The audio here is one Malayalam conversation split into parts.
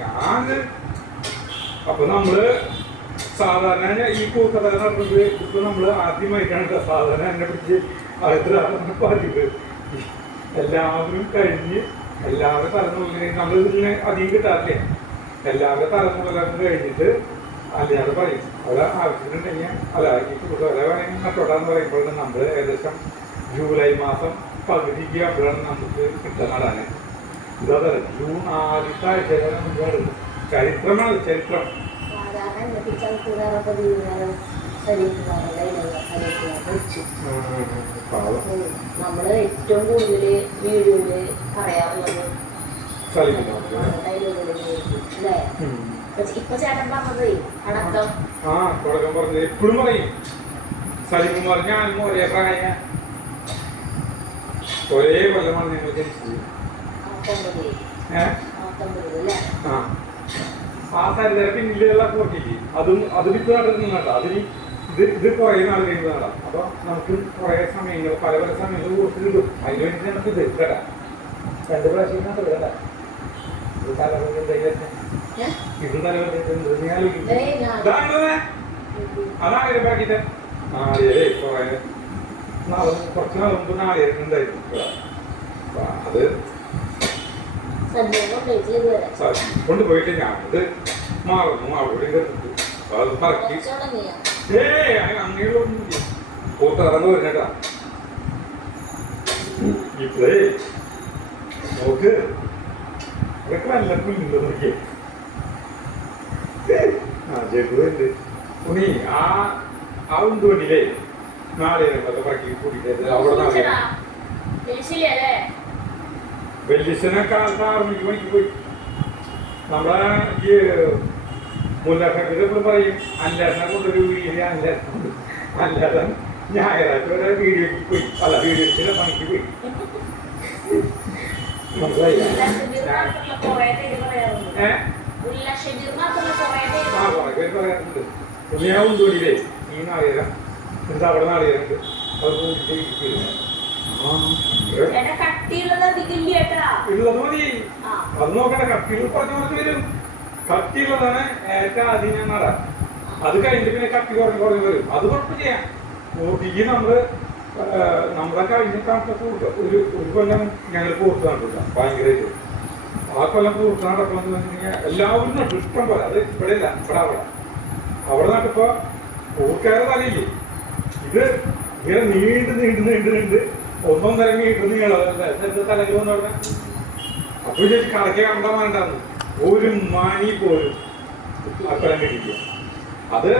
ഞാന് അപ്പൊ നമ്മള് സാധാരണ ഈ കൂട്ടത നടന്നത് ഇപ്പൊ നമ്മള് ആദ്യമായിട്ടാണ് സാധാരണ എന്നെ പിടിച്ച് അടുത്ത പതിവ് എല്ലാവരും കഴിഞ്ഞ് എല്ലാവരുടെ തലമുറ നമ്മൾ ഇതിന് അധികം കിട്ടാറില്ല. എല്ലാവരുടെ തലമുറ കഴിഞ്ഞിട്ട് അല്ലാതെ പറയും അവിടെ ആവശ്യമുണ്ടെങ്കിൽ അല്ല ഈ കൂട്ടുകാരെ വേണമെങ്കിൽ നട്ടോട്ടാന്ന് പറയുമ്പോൾ നമ്മൾ ഏകദേശം ജൂലൈ മാസം പകുതിക്ക് അപ്പോഴാണ് നമുക്ക് കിട്ടുക നടാന്. ഇതാ ജൂൺ ആദ്യത്തെ ആഴ്ചയിലാണ് നമുക്ക് നടുന്നത്. ചരിത്രമാണ് ചരിത്രം. നമ്മള് ഏറ്റവും കൂടുതൽ വീഡിയോയില് പറയാറുള്ളത് ഇപ്പൊ ചേട്ടൻ പറഞ്ഞത് അടക്കം തുടക്കം പറഞ്ഞത് എപ്പോഴും പറയും. സലികുമാർ ഞാനും ഒരേ പ്രായ ഒരേ കൊല്ലമാണ് നിങ്ങൾ ജനിച്ചത്. ആ സരിതര പിന്നിലുള്ള കോട്ടിക്ക് അത് വിത്ത് നടത്തുന്നുണ്ട്. അതിന് ഇത് കുറേ നാൾ കഴിയുമ്പോൾ നടാം. അപ്പൊ നമുക്ക് കുറെ സമയങ്ങൾ പല പല സമയങ്ങൾ കൊടുത്ത് കിട്ടും. അതിന് വേണ്ടി നമുക്ക് ഇത് കേട്ടാ 2 പ്രാവശ്യം കേട്ടാ ഇത് തലവേദന ഇത് തലവേദന അതായത് ബാക്കിട്ട് നാളികേരേ കുറെ കുറച്ച് നാൾ മുമ്പ് നാളികേരം ഉണ്ടായിരുന്നു. അത് കൊണ്ടുപോയിട്ട് ഞാനത് മാറുന്നു അവിടെ അത് പറക്കി അങ്ങനെയൊന്നുമില്ല. കൂട്ടറന്ന് വരുന്നേട്ടാ ഇപ്പഴേ നോക്ക് അതൊക്കെ നല്ല പുല്ലുണ്ടോ നോക്കിയേ. ജഗുണ്ട് ഉണി ആ ഉണ്ടുവണ്ടിയില്ലേ നാളികേരങ്ങളൊക്കെ പറക്കി കൂട്ടിട്ട് അവിടെ വെല്ലിശനെ കാലത്ത് 6 മണിക്ക് പോയി. നമ്മളെ ഈ മുല്ലഫെപ്പോഴും പറയും അല്ലാതെ കൊണ്ടൊരു വീഡിയോ അല്ലാതെ ഞായറാഴ്ച ഒരു വീഡിയോക്ക് പോയി അല്ല വീഡിയോച്ചിലെ പണിക്ക് പോയി. മനസ്സിലായില്ല? പറയാറുണ്ട്. ഞാൻ ഉണ്ടോടിയില്ലേ ഈ നാളികേരം എന്താ അവിടെ നാളികേരുണ്ട് അത് പോയിട്ട് ഉള്ളത് മതി. അത് നോക്കണ്ട കട്ടിയിൽ കുറച്ച് വരും. കട്ടിയുള്ളതാണ് ഏറ്റവും ആദ്യം ഞാൻ നടാം. അത് കഴിഞ്ഞിട്ട് പിന്നെ കട്ടി കുറഞ്ഞ് വരും. അത് കുഴപ്പം ചെയ്യാം. ഈ നമ്മളെ കഴിഞ്ഞ കണക്കൊക്കെ ഒരു കൊല്ലം ഞങ്ങൾ പൂർത്ത് നട്ടില്ല ഭയങ്കരമായിട്ട്. ആ കൊല്ലം പൂർത്ത് നടക്കണമെന്ന് വെച്ചിട്ടുണ്ടെങ്കിൽ എല്ലാവരും നട്ടു ഇഷ്ടം പോലെ. അത് ഇവിടെ ഇല്ല അവിടെ നട്ടപ്പോ പൂർക്കാരെ തലയില്ലേ ഇത് ഇങ്ങനെ നീണ്ട് 1.5 മീറ്റർ നീളമല്ല തലകൾ വന്നു പറഞ്ഞ അപ്പൊ ചേച്ചി കളയ്ക്ക് കണ്ടമാണ്ടാന്ന് ഒരു മണി പോലും അക്കലം കിട്ടിയില്ല. അത്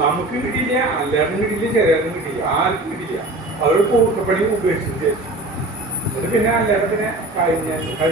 നമുക്ക് കിട്ടിയില്ല, അല്ലാണ്ടും കിട്ടിയില്ല, ചെറിയാനും കിട്ടിയില്ല, ആർക്കും കിട്ടിയില്ല. അവരോട് പൂർണ്ണപ്പണി ഉപേക്ഷിച്ചു. എന്നിട്ട് പിന്നെ അല്ലാതെ പിന്നെ കഴിഞ്ഞ